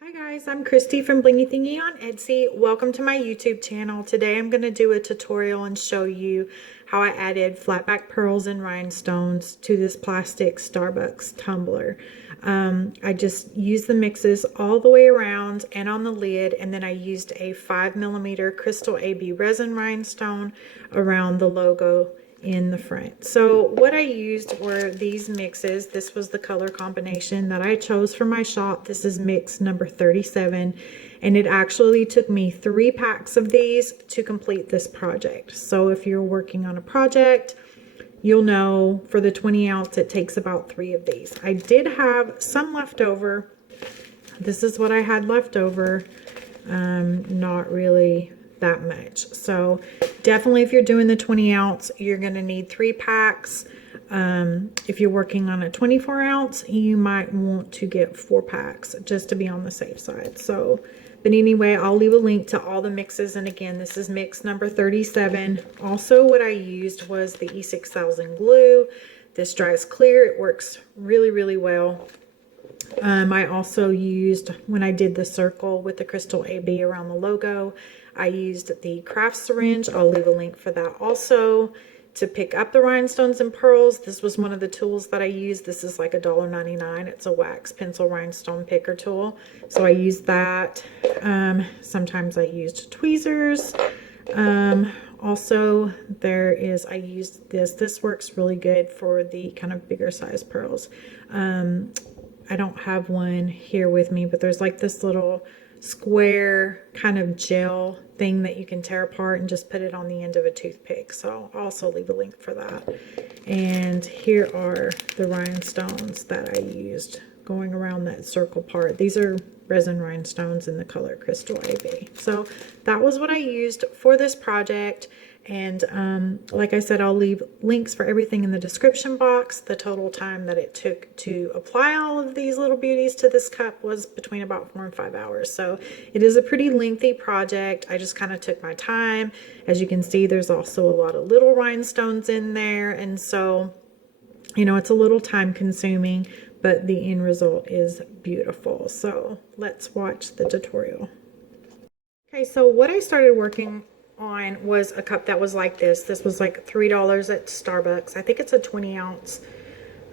Hi guys, I'm Christy from Blingee Thingee on Etsy. Welcome to my YouTube channel. Today I'm going to do a tutorial and show you how I added flatback pearls and rhinestones to this plastic Starbucks tumbler. I just used the mixes all the way around and on the lid, and then I used a 5mm crystal AB resin rhinestone around the logo in the front. So what I used were these mixes. This was the color combination that I chose for my shop. This is mix number 37, and it actually took me 3 packs of these to complete this project. So if you're working on a project, you'll know for the 20 ounce it takes about 3 of these. I did have some left over. This is what I had left over. Not really that much. So definitely if you're doing the 20 ounce, you're going to need 3 packs. If you're working on a 24 ounce, you might want to get 4 packs just to be on the safe side. So, but anyway, I'll leave a link to all the mixes. And again, this is mix number 37. Also, what I used was the E6000 glue. This dries clear. It works really, really well. I also used, when I did the circle with the crystal AB around the logo, I used the craft syringe. I'll leave a link for that also. To pick up the rhinestones and pearls, this was one of the tools that I used. This is like $1.99. It's a wax pencil rhinestone picker tool. So I used that. Sometimes I used tweezers. Also, I used this. This works really good for the kind of bigger size pearls. I don't have one here with me, but there's like this little square kind of gel thing that you can tear apart and just put it on the end of a toothpick. So I'll also leave a link for that. And here are the rhinestones that I used going around that circle part. These are resin rhinestones in the color Crystal AB. So that was what I used for this project. And like I said, I'll leave links for everything in the description box. The total time that it took to apply all of these little beauties to this cup was between about 4 and 5 hours. So it is a pretty lengthy project. I just kind of took my time. As you can see, there's also a lot of little rhinestones in there. And so, you know, it's a little time consuming, but the end result is beautiful. So let's watch the tutorial. Okay, so what I started working on was a cup that was like this. This was like $3 at Starbucks. I think it's a 20 ounce.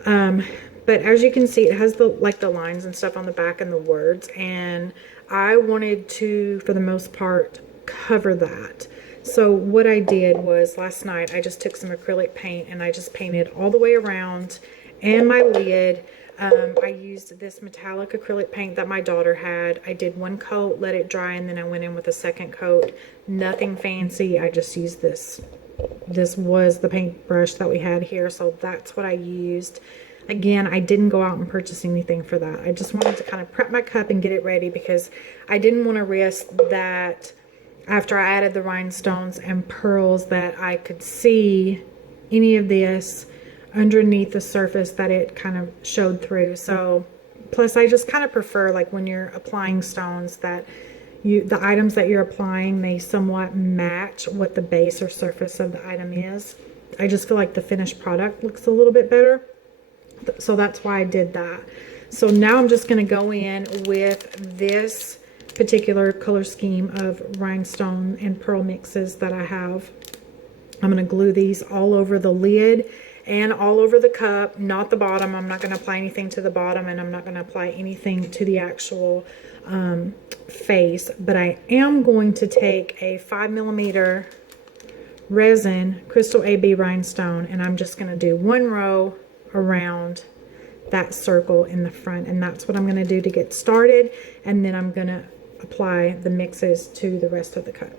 But as you can see, it has the lines and stuff on the back and the words. And I wanted to, for the most part, cover that. So what I did was last night, I just took some acrylic paint and I just painted all the way around and my lid. I used this metallic acrylic paint that my daughter had. I did 1 coat, let it dry, and then I went in with a 2nd coat. Nothing fancy. I just used this. This was the paintbrush that we had here, so that's what I used. Again, I didn't go out and purchase anything for that. I just wanted to kind of prep my cup and get it ready because I didn't want to risk that after I added the rhinestones and pearls that I could see any of this underneath the surface that it kind of showed through. So plus I just kind of prefer, like, when you're applying stones, that the items that you're applying may somewhat match what the base or surface of the item is. I just feel like the finished product looks a little bit better, so that's why I did that. So now I'm just going to go in with this particular color scheme of rhinestone and pearl mixes that I have. I'm going to glue these all over the lid and all over the cup, not the bottom. I'm not going to apply anything to the bottom, and I'm not going to apply anything to the actual face, but I am going to take a 5mm resin crystal AB rhinestone, and I'm just going to do 1 row around that circle in the front, and that's what I'm going to do to get started, and then I'm going to apply the mixes to the rest of the cup.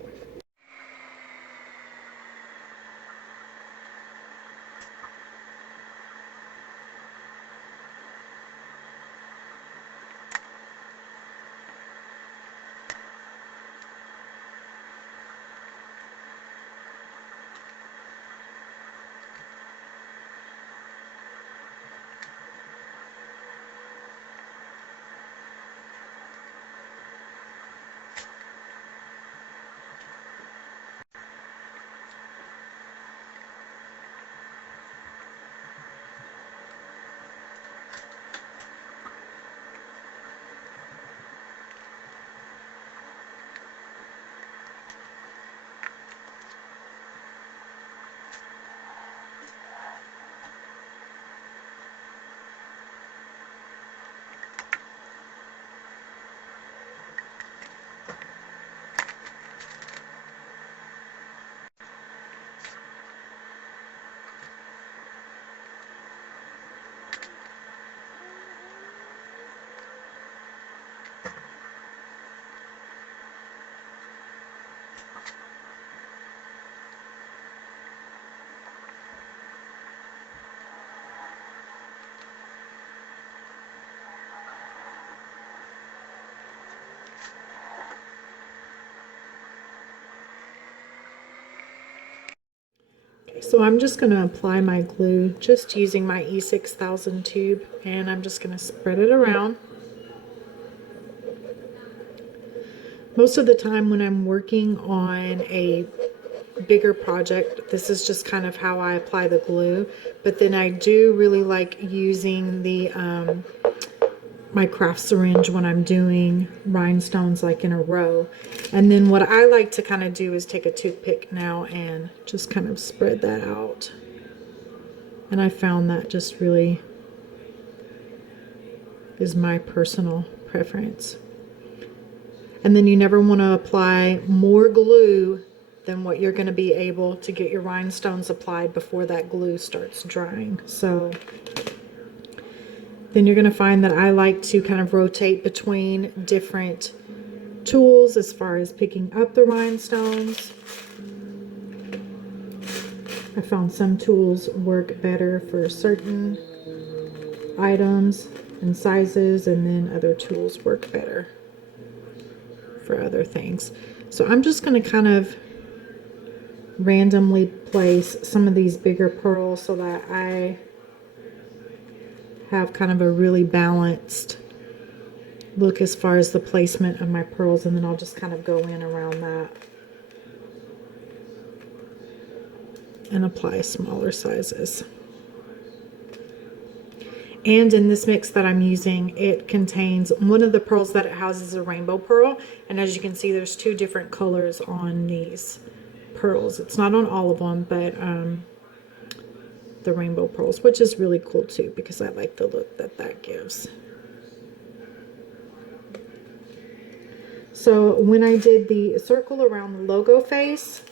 So I'm just going to apply my glue just using my E6000 tube, and I'm just going to spread it around. Most of the time when I'm working on a bigger project, this is just kind of how I apply the glue, but then I do really like using the my craft syringe when I'm doing rhinestones like in a row. And then what I like to kind of do is take a toothpick now and just kind of spread that out. And I found that just really is my personal preference. And then you never want to apply more glue than what you're going to be able to get your rhinestones applied before that glue starts drying. So then you're going to find that I like to kind of rotate between different tools as far as picking up the rhinestones. I found some tools work better for certain items and sizes, and then other tools work better for other things. So I'm just going to kind of randomly place some of these bigger pearls so that I have kind of a really balanced look as far as the placement of my pearls, and then I'll just kind of go in around that and apply smaller sizes. And in this mix that I'm using, it contains one of the pearls that it has is a rainbow pearl, and as you can see there's two different colors on these pearls. It's not on all of them, but the rainbow pearls, which is really cool too because I like the look that that gives. So when I did the circle around the logo face,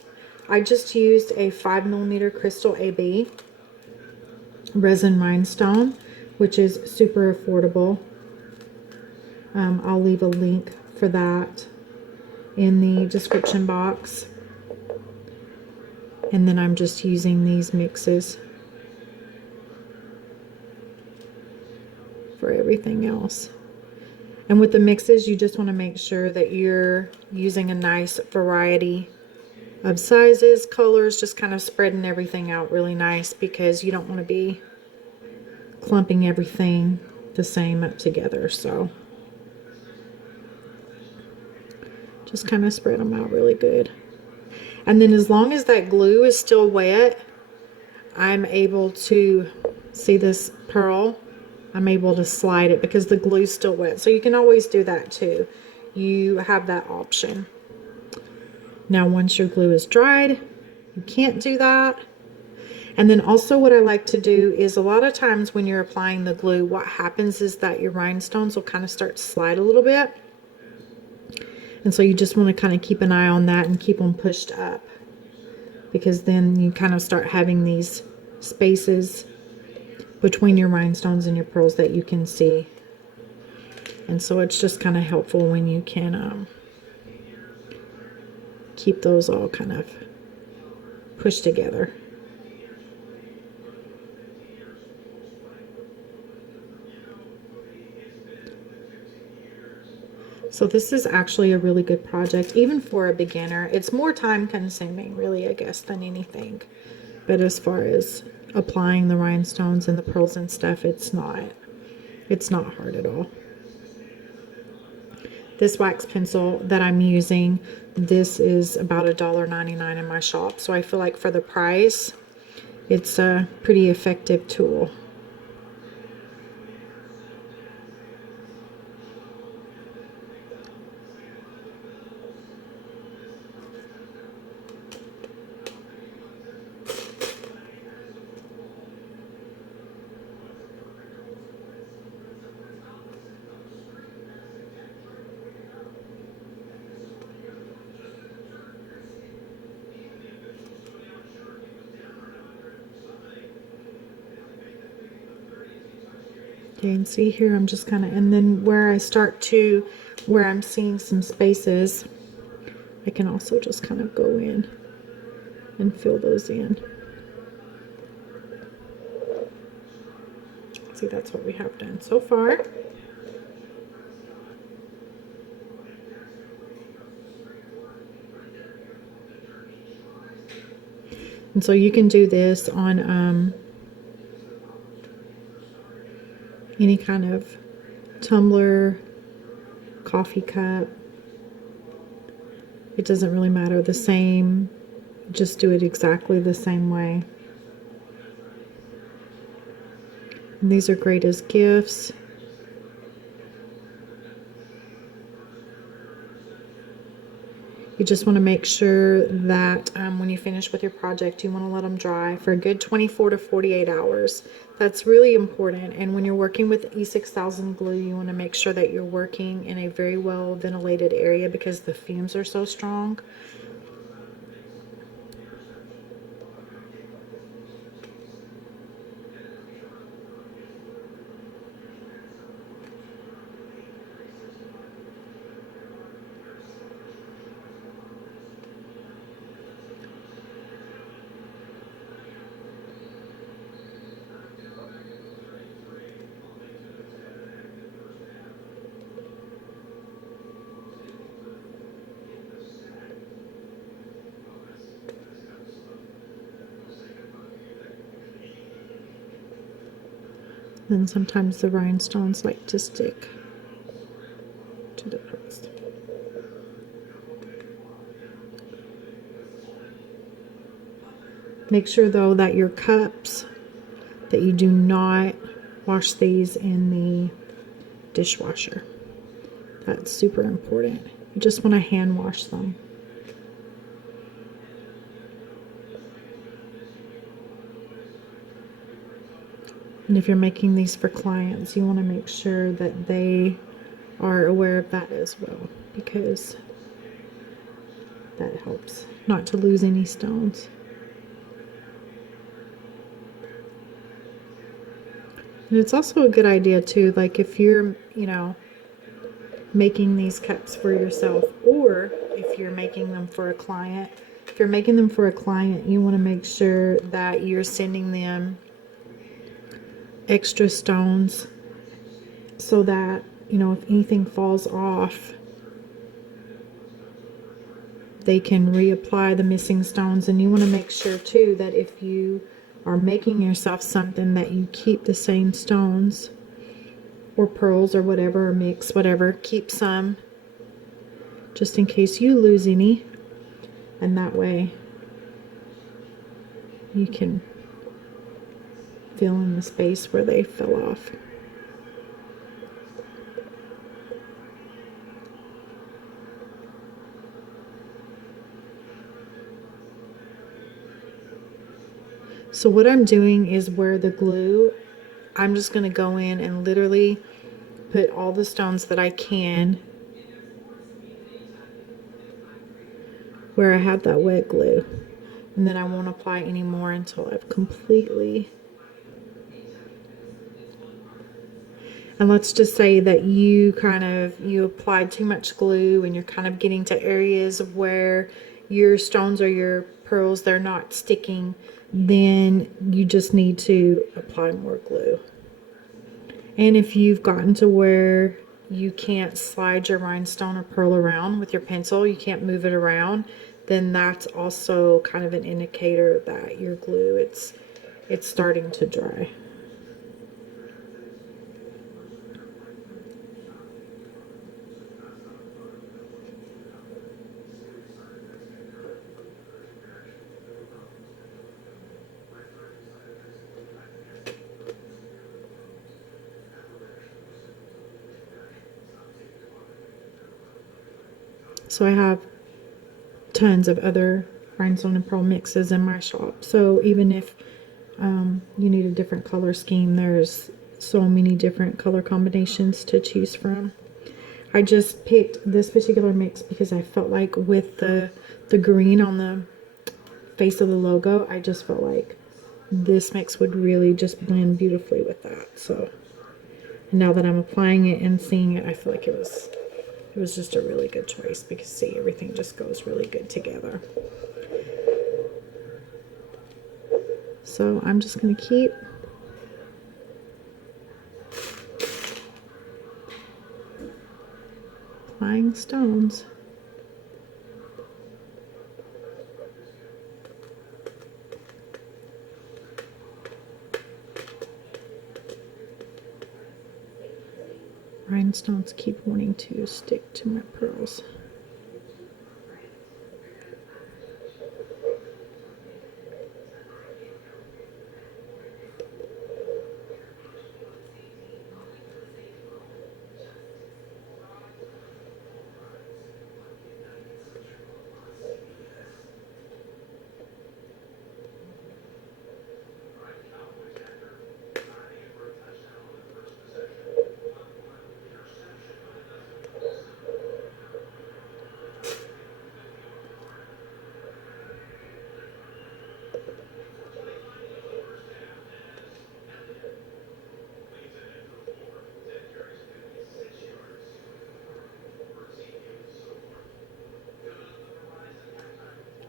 I just used a 5mm crystal AB resin rhinestone, which is super affordable. I'll leave a link for that in the description box. And then I'm just using these mixes for everything else. And with the mixes, you just want to make sure that you're using a nice variety of sizes, colors, just kind of spreading everything out really nice, because you don't want to be clumping everything the same up together. So just kind of spread them out really good. And then as long as that glue is still wet, I'm able to see this pearl. I'm able to slide it because the glue's still wet. So you can always do that too. You have that option. Now once your glue is dried, you can't do that. And then also what I like to do is a lot of times when you're applying the glue, what happens is that your rhinestones will kind of start to slide a little bit. And so you just want to kind of keep an eye on that and keep them pushed up, because then you kind of start having these spaces between your rhinestones and your pearls that you can see. And so it's just kind of helpful when you can keep those all kind of pushed together. So this is actually a really good project, even for a beginner. It's more time consuming, really, I guess, than anything. But as far as applying the rhinestones and the pearls and stuff, it's not hard at all. This wax pencil that I'm using, this is about $1.99 in my shop. So I feel like for the price, it's a pretty effective tool. Okay, and see here, I'm just kind of, and then where I start to, where I'm seeing some spaces, I can also just kind of go in and fill those in. See, that's what we have done so far. And so you can do this on any kind of tumbler, coffee cup. It doesn't really matter. The same, just do it exactly the same way. And these are great as gifts. You just want to make sure that when you finish with your project, you want to let them dry for a good 24 to 48 hours. That's really important. And when you're working with E6000 glue, you want to make sure that you're working in a very well ventilated area because the fumes are so strong. Then sometimes the rhinestones like to stick to the pearls. Make sure though that your cups, that you do not wash these in the dishwasher. That's super important. You just want to hand wash them. And if you're making these for clients, you want to make sure that they are aware of that as well, because that helps not to lose any stones. And it's also a good idea too, like if you're, making these cups for yourself, or if you're making them for a client. If you're making them for a client, you want to make sure that you're sending them extra stones so that, if anything falls off, they can reapply the missing stones. And you want to make sure too that if you are making yourself something, that you keep the same stones or pearls or whatever, or mix whatever, keep some just in case you lose any, and that way you can fill in the space where they fell off. So what I'm doing is where the glue, I'm just going to go in and literally put all the stones that I can where I have that wet glue. And then I won't apply any more until I've completely... And let's just say that you applied too much glue and you're kind of getting to areas where your stones or your pearls, they're not sticking, then you just need to apply more glue. And if you've gotten to where you can't slide your rhinestone or pearl around with your pencil, you can't move it around, then that's also kind of an indicator that your glue, it's starting to dry. So I have tons of other rhinestone and pearl mixes in my shop. So even if you need a different color scheme, there's so many different color combinations to choose from. I just picked this particular mix because I felt like with the green on the face of the logo, I just felt like this mix would really just blend beautifully with that. So now that I'm applying it and seeing it, I feel like it was just a really good choice because, see, everything just goes really good together. So I'm just going to keep applying stones. rhinestones keep wanting to stick to my pearls.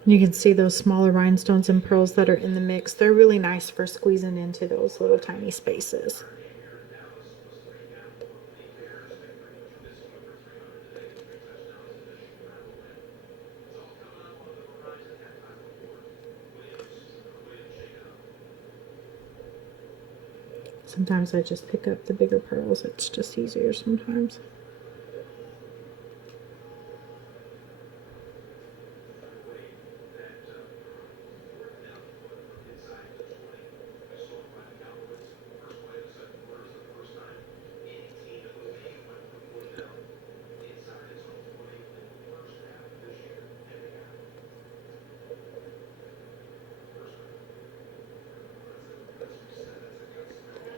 You can see those smaller rhinestones and pearls that are in the mix. They're really nice for squeezing into those little tiny spaces. Sometimes I just pick up the bigger pearls. It's just easier sometimes.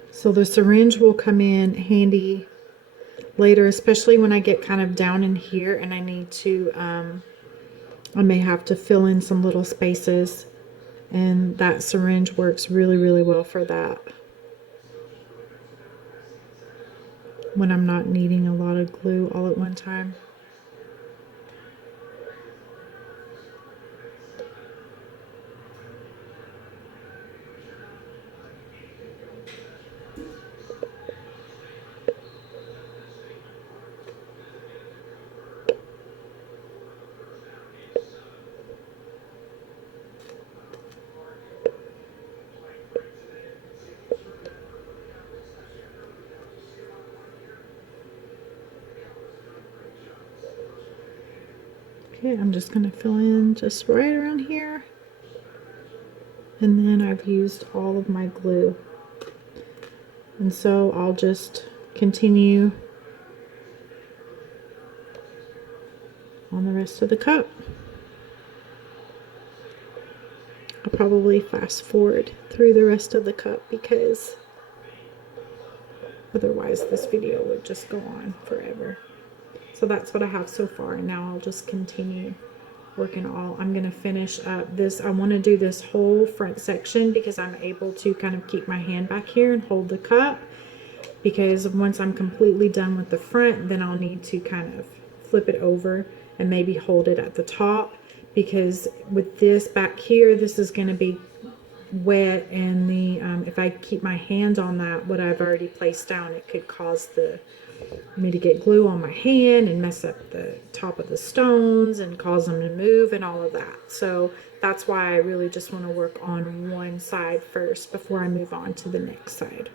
So the syringe will come in handy later, especially when I get kind of down in here and I need to, I may have to fill in some little spaces, and that syringe works really, really well for that. When I'm not needing a lot of glue all at one time. Okay, I'm just going to fill in just right around here. And then I've used all of my glue. And so I'll just continue on the rest of the cup. I'll probably fast forward through the rest of the cup because otherwise this video would just go on forever. So that's what I have so far, and now I'll just continue working I'm going to finish up this. I want to do this whole front section because I'm able to kind of keep my hand back here and hold the cup, because once I'm completely done with the front, then I'll need to kind of flip it over and maybe hold it at the top, because with this back here, this is going to be wet, and the if I keep my hand on that, what I've already placed down, it could cause me to get glue on my hand and mess up the top of the stones and cause them to move and all of that. So that's why I really just want to work on one side first before I move on to the next side.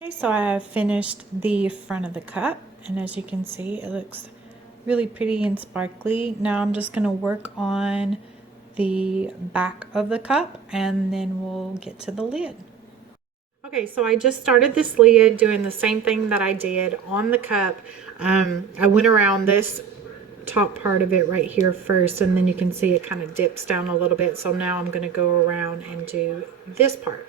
Okay, so I have finished the front of the cup, and as you can see, it looks really pretty and sparkly. Now I'm just going to work on the back of the cup, and then we'll get to the lid. Okay, so I just started this lid doing the same thing that I did on the cup. I went around this top part of it right here first, and then you can see it kind of dips down a little bit. So now I'm going to go around and do this part.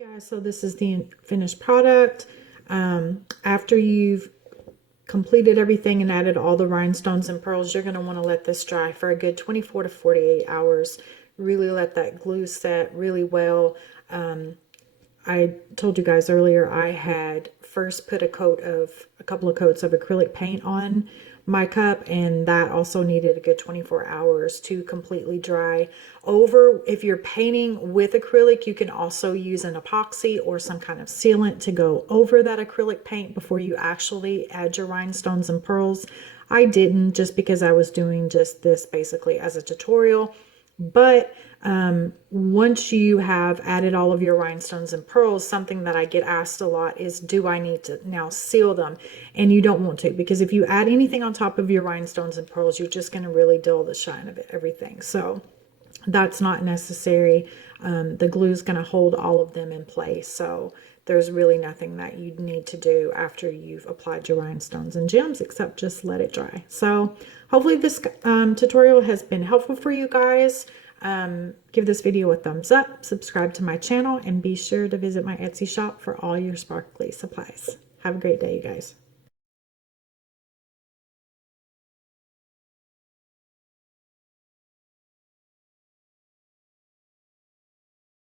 Guys, so this is the finished product. After you've completed everything and added all the rhinestones and pearls, you're going to want to let this dry for a good 24 to 48 hours. Really let that glue set really well. I told you guys earlier I had first put a couple of coats of acrylic paint on my cup, and that also needed a good 24 hours to completely dry. If you're painting with acrylic, you can also use an epoxy or some kind of sealant to go over that acrylic paint before you actually add your rhinestones and pearls. I didn't, just because I was doing just this basically as a tutorial. But once you have added all of your rhinestones and pearls, something that I get asked a lot is, do I need to now seal them? And you don't want to, because if you add anything on top of your rhinestones and pearls, you're just going to really dull the shine of everything. So that's not necessary. The glue is going to hold all of them in place. So there's really nothing that you need to do after you've applied your rhinestones and gems, except just let it dry. So hopefully this tutorial has been helpful for you guys. Give this video a thumbs up, subscribe to my channel, and be sure to visit my Etsy shop for all your sparkly supplies. Have a great day, you guys.